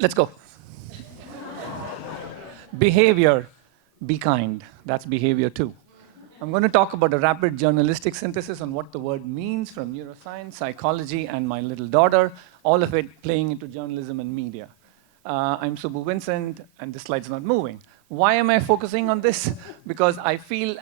Let's go. Behavior, be kind. That's behavior too. I'm going to talk about a rapid journalistic synthesis on what the word means from neuroscience, psychology, and my little daughter, all of it playing into journalism and media. I'm Subbu Vincent, and the slide's not moving. Why am I focusing on this? Because I feel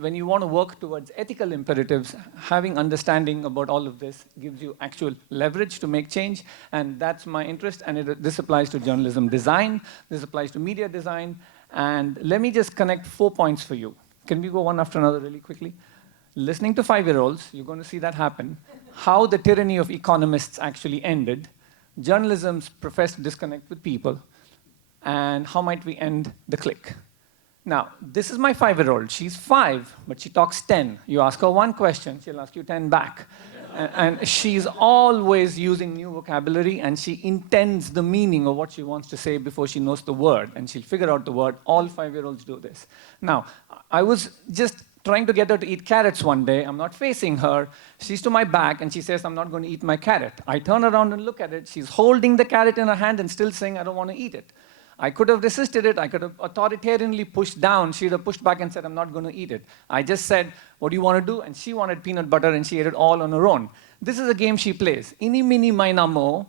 when you want to work towards ethical imperatives, having understanding about all of this gives you actual leverage to make change, and that's my interest, and this applies to journalism design, this applies to media design, and let me just connect 4 points for you. Can we go one after another really quickly? Listening to 5-year-olds, you're going to see that happen. How the tyranny of economists actually ended. Journalism's professed disconnect with people. And how might we end the click? Now, this is my 5-year-old. She's 5, but she talks 10. You ask her one question, she'll ask you 10 back. And she's always using new vocabulary, and she intends the meaning of what she wants to say before she knows the word, and she'll figure out the word. All 5-year-olds do this. Now, I was just trying to get her to eat carrots one day. I'm not facing her. She's to my back, and she says, I'm not going to eat my carrot. I turn around and look at it. She's holding the carrot in her hand and still saying, I don't want to eat it. I could have resisted it. I could have authoritatively pushed down. She'd have pushed back and said, I'm not going to eat it. I just said, what do you want to do? And she wanted peanut butter, and she ate it all on her own. This is a game she plays. Inni, mini, mina, mo.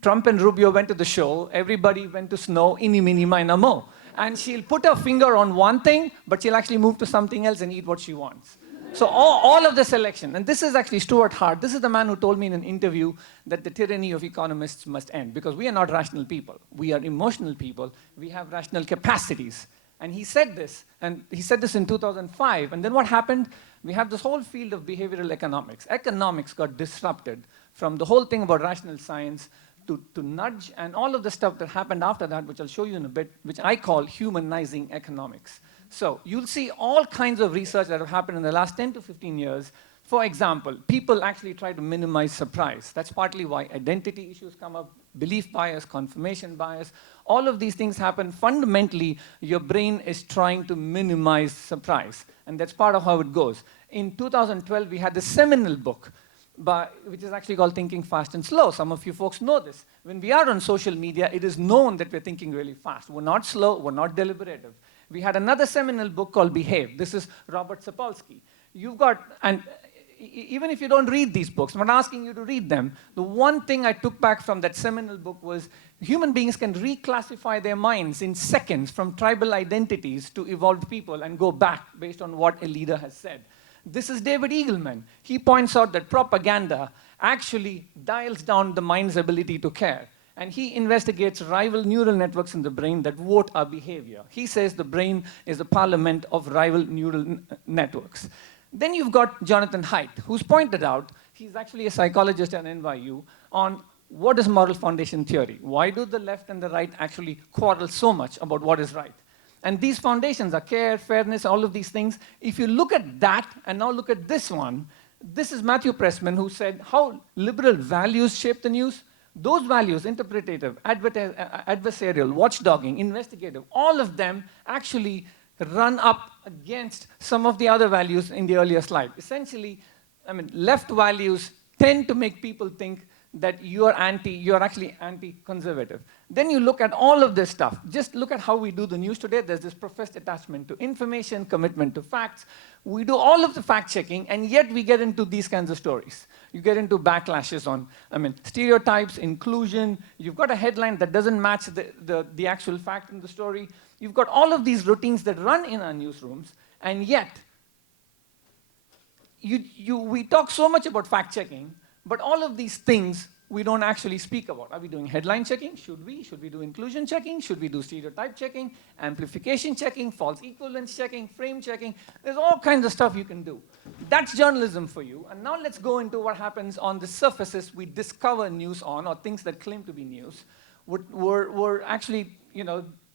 Trump and Rubio went to the show. Everybody went to snow. Inni, mini, mina, mo. And she'll put her finger on one thing, but she'll actually move to something else and eat what she wants. So all of the selection, and this is actually Stuart Hart. This is the man who told me in an interview that the tyranny of economists must end, because we are not rational people. We are emotional people. We have rational capacities. And he said this in 2005. And then what happened? We have this whole field of behavioral economics. Economics got disrupted from the whole thing about rational science to nudge, and all of the stuff that happened after that, which I'll show you in a bit, which I call humanizing economics. So you'll see all kinds of research that have happened in the last 10 to 15 years. For example, people actually try to minimize surprise. That's partly why identity issues come up, belief bias, confirmation bias. All of these things happen. Fundamentally, your brain is trying to minimize surprise, and that's part of how it goes. In 2012, we had the seminal book, which is actually called Thinking Fast and Slow. Some of you folks know this. When we are on social media, it is known that we're thinking really fast. We're not slow, we're not deliberative. We had another seminal book called Behave. This is Robert Sapolsky. And even if you don't read these books, I'm not asking you to read them. The one thing I took back from that seminal book was human beings can reclassify their minds in seconds from tribal identities to evolved people and go back based on what a leader has said. This is David Eagleman. He points out that propaganda actually dials down the mind's ability to care. And he investigates rival neural networks in the brain that vote our behavior. He says the brain is a parliament of rival neural networks. Then you've got Jonathan Haidt, who's pointed out, he's actually a psychologist at NYU, on what is moral foundation theory? Why do the left and the right actually quarrel so much about what is right? And these foundations are care, fairness, all of these things. If you look at that, and now look at this one, this is Matthew Pressman, who said how liberal values shape the news. Those values, interpretative, adversarial, watchdogging, investigative, all of them actually run up against some of the other values in the earlier slide. Essentially, left values tend to make people think that you're actually anti-conservative. Then you look at all of this stuff. Just look at how we do the news today. There's this professed attachment to information, commitment to facts. We do all of the fact-checking, and yet we get into these kinds of stories. You get into backlashes on, stereotypes, inclusion. You've got a headline that doesn't match the actual fact in the story. You've got all of these routines that run in our newsrooms, and yet we talk so much about fact-checking, but all of these things we don't actually speak about. Are we doing headline checking? Should we? Should we do inclusion checking? Should we do stereotype checking? Amplification checking? False equivalence checking? Frame checking? There's all kinds of stuff you can do. That's journalism for you. And now let's go into what happens on the surfaces we discover news on, or things that claim to be news. We're actually,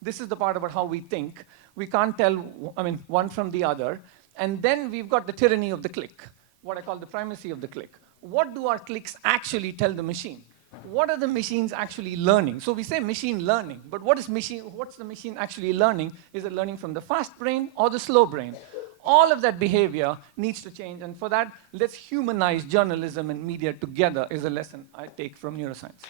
this is the part about how we think. We can't tell, one from the other. And then we've got the tyranny of the click, what I call the primacy of the click. What do our clicks actually tell the machine? What are the machines actually learning? So we say machine learning, but what's the machine actually learning? Is it learning from the fast brain or the slow brain? All of that behavior needs to change, and for that, let's humanize journalism and media together is a lesson I take from neuroscience.